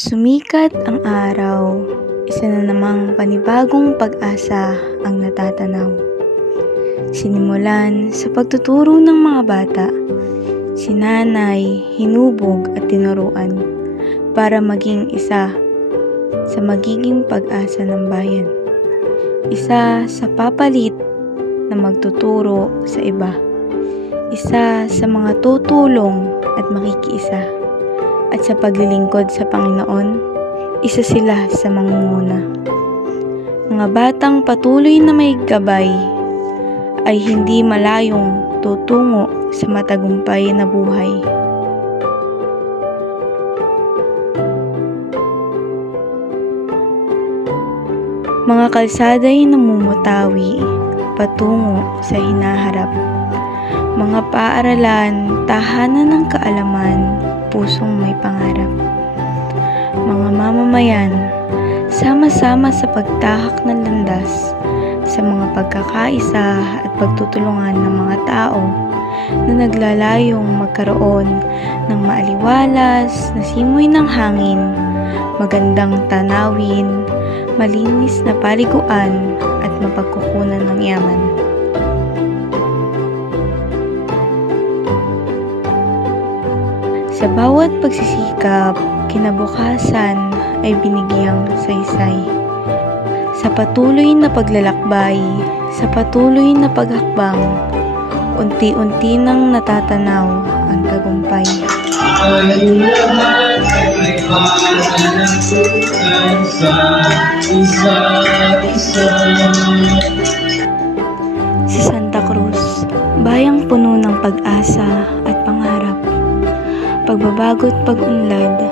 Sumikat ang araw, isa na namang panibagong pag-asa ang natatanaw. Sinimulan sa pagtuturo ng mga bata, si nanay hinubog at tinuruan para maging isa sa magiging pag-asa ng bayan. Isa sa papalit na magtuturo sa iba. Isa sa mga tutulong at makikiisa. At sa paglilingkod sa Panginoon, isa sila sa mangunguna. Mga batang patuloy na may gabay ay hindi malayong tutungo sa matagumpay na buhay. Mga kalsada'y namumutawi patungo sa hinaharap. Mga paaralan, tahanan ng kaalaman, pusong may pangarap. Mga mamamayan, sama-sama sa pagtahak ng landas sa mga pagkakaisa at pagtutulungan ng mga tao na naglalayong magkaroon ng maaliwalas na simoy ng hangin, magandang tanawin, malinis na paliguan at mapagkukunan ng yaman. Sa bawat pagsisikap, kinabukasan ay binigyang saysay. Sa patuloy na paglalakbay, sa patuloy na paghakbang, unti-unti nang natatanaw ang tagumpay. Ang lahat ay may pananagutan sa isa't isa. Si Santa Cruz, bayang puno ng pag-asa at pangarap. Pagbabago't pag-unlad,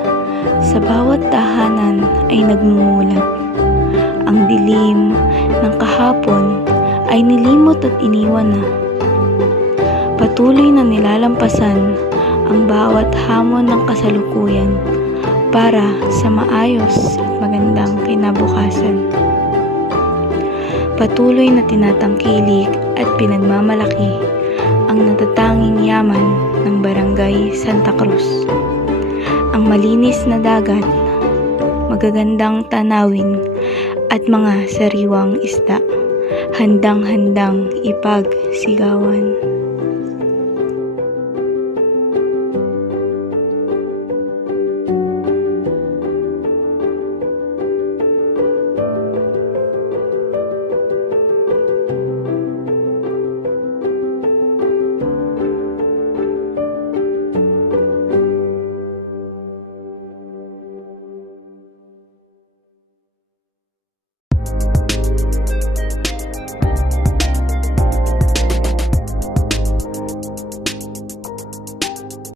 sa bawat tahanan ay nagmumulat. Ang dilim ng kahapon ay nilimot at iniwan na. Patuloy na nilalampasan ang bawat hamon ng kasalukuyan para sa maayos at magandang kinabukasan. Patuloy na tinatangkilik at pinagmamalaki ang natatanging yaman ng Barangay Santa Cruz. Ang malinis na dagat, magagandang tanawin at mga sariwang isda, handang-handang ipagsigawan.